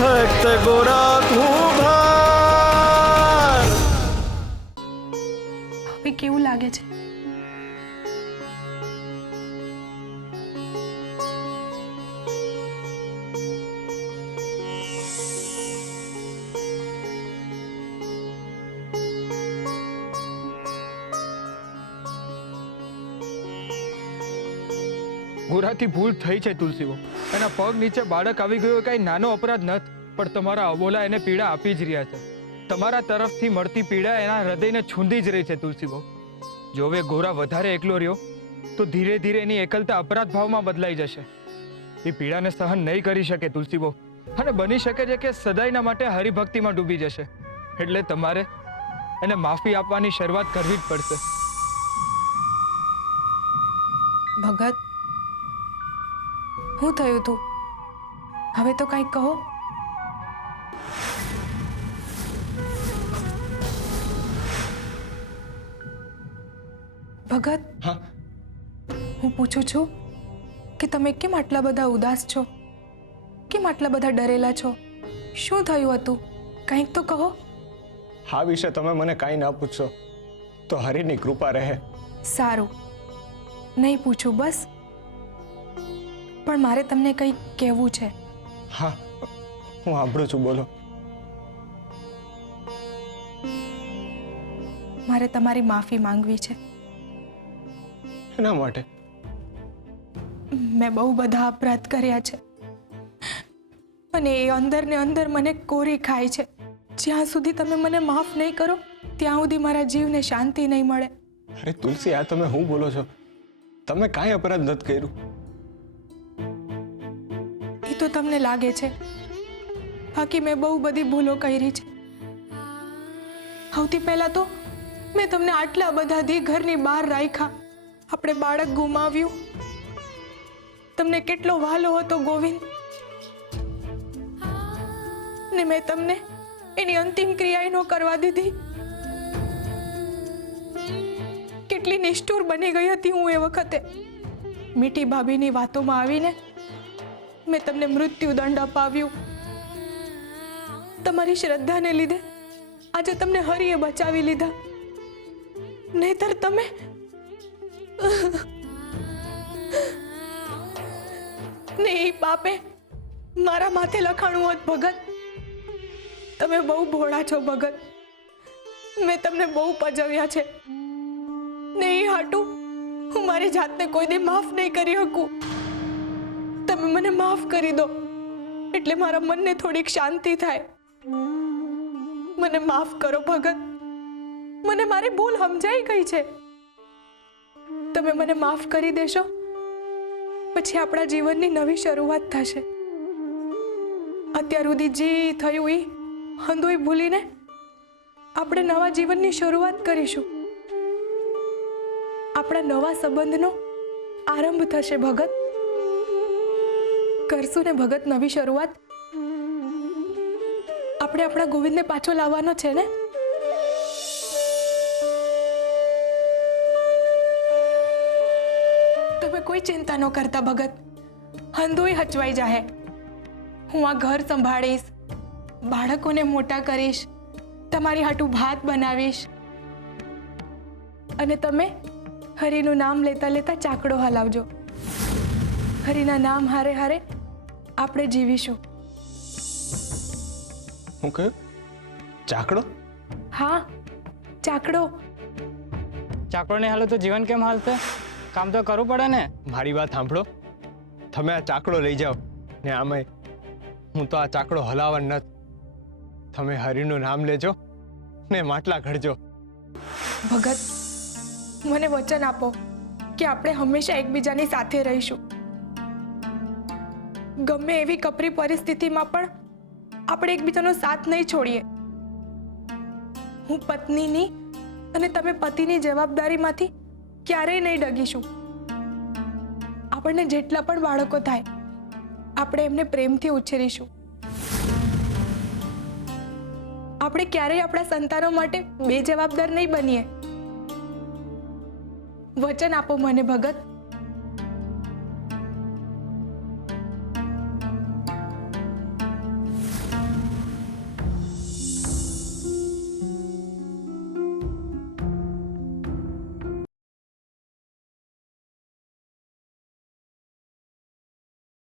ભક્ત ગોરા કુંભાર. હવે કેવું લાગે છે? ગોરાથી ભૂલ થઈ છે તુલસીઓ. એના પગ નીચે બાળક આવી ગયો કઈ નાનો અપરાધ નથી, પણ તમારા અબોલા એને પીડા આપી જ રહ્યા છે. તમારા તરફથી મળતી પીડા એના હૃદયને છૂંદી જ રહી છે તુલસીઓ. જો હવે ગોરા વધારે એકલો રહ્યો તો ધીરે ધીરે એની એકલતા અપરાધ ભાવમાં બદલાઈ જશે. એ પીડાને સહન નહીં કરી શકે તુલસીઓ, અને બની શકે છે કે સદાયના માટે હરિભક્તિમાં ડૂબી જશે. એટલે તમારે એને માફી આપવાની શરૂઆત કરવી જ પડશે. ભગત, શું થયું તું? હવે તો કંઈક કહો. ભગત, હા, હું પૂછું છું કે તમે કેમ આટલા બધા ઉદાસ છો? કેમ આટલા બધા ડરેલા છો? શું થયું હતું? કંઈક તો કહો. આ વિશે તમે મને કાંઈ ના પૂછશો તો હરિની કૃપા રહે. સારું, નહીં પૂછું બસ. પણ મારે તમને કંઈક કહેવું છે. હા, હું સાંભળું છું, બોલો. મારે તમારી માફી માંગવી છે. એના માટે મેં બહુ બધા અપરાધ કર્યા છે અને એ અંદર ને અંદર મને કોરી ખાય છે. જ્યાં સુધી તમે મને માફ નહીં કરો ત્યાં સુધી મારા જીવને શાંતિ નહીં મળે. અરે તુલસી, આ તમે શું બોલો છો? તમે કાંઈ અપરાધ નથી કર્યું. એ તો તમને લાગે છે, બાકી મેં બહુ બધી ભૂલો કરી છે. સૌથી પહેલા તો મેં તમને આટલા બધા દી ઘરની બહાર રાખ્યા. આપણે બાળક ગુમાવ્યું. તમને કેટલો વહાલો હતો ગોવિંદ, ને મેં તમને એની અંતિમ ક્રિયા ન કરવા દીધી. કેટલી નિષ્ઠુર બની ગઈ હતી હું એ વખતે. મીઠી ભાભીની વાતોમાં આવીને મેં તમને મૃત્યુદંડ અપાવ્યું. તમારી શ્રદ્ધાને લીધે આજે તમને હરિએ બચાવી લીધા. નહીતર તમે ને એ પાપે મારા માથે લખાણું હોત. ભગત, તમે બહુ ભોળા છો ભગત. મેં તમને બહુ પજવ્યા છે ને એ હાટું હું મારી જાતને કોઈ દી માફ નહીં કરી શકું. તમે મને માફ કરી દો એટલે મારા મનને થોડીક શાંતિ થાય. મને માફ કરો ભગત. મને મારી ભૂલ સમજાઈ ગઈ છે. તમે મને માફ કરી દેશો પછી આપણા જીવનની નવી શરૂઆત થશે. અત્યાર સુધી જે થયું એ હંધોય ભૂલીને આપણે નવા જીવનની શરૂઆત કરીશું. આપણા નવા સંબંધનો આરંભ થશે ભગત. કરશું ને ભગત નવી શરૂઆત? આપણે આપણા ગોવિંદને પાછો લાવવાનો છે ને? તમે કોઈ ચિંતા ન કરતા ભગત. હંધોય હચવાઈ જાહે. હું આ ઘર સંભાળીશ, બાળકોને મોટા કરીશ, તમારી હાટું ભાત બનાવીશ અને તમે હરિનું નામ લેતા લેતા ચાકડો હલાવજો. હરિના નામ હારે હારે આપણે જીવીશું. હું કહ્યું? ચાકડો? હા, ચાકડો. ચાકડો ને હાલો તો જીવન કેમ હાલશે? કામ તો કરવું પડે ને. મારી વાત સાંભળો. તમે આ ચાકડો લઈ જાઓ ને આમાંય હું તો આ ચાકડો હલાવવા નથી. તમે હરિનું નામ લેજો ને માટલા ઘડજો. ભગત, મને વચન આપો કે આપણે હંમેશા એકબીજાની સાથે રહીશું. ગમે એવી કપરી પરિસ્થિતિમાં પણ આપણે એકબીજાનો સાથ નહીં છોડીએ. હું પત્નીની અને તમે પતિની જવાબદારીમાંથી ક્યારેય નહીં ડગીશું. આપણને જેટલા પણ બાળકો થાય આપણે એમને પ્રેમથી ઉછેરીશું. આપણે ક્યારેય આપણા સંતાનો માટે બેજવાબદાર નહીં બનીએ. વચન આપો મને ભગત.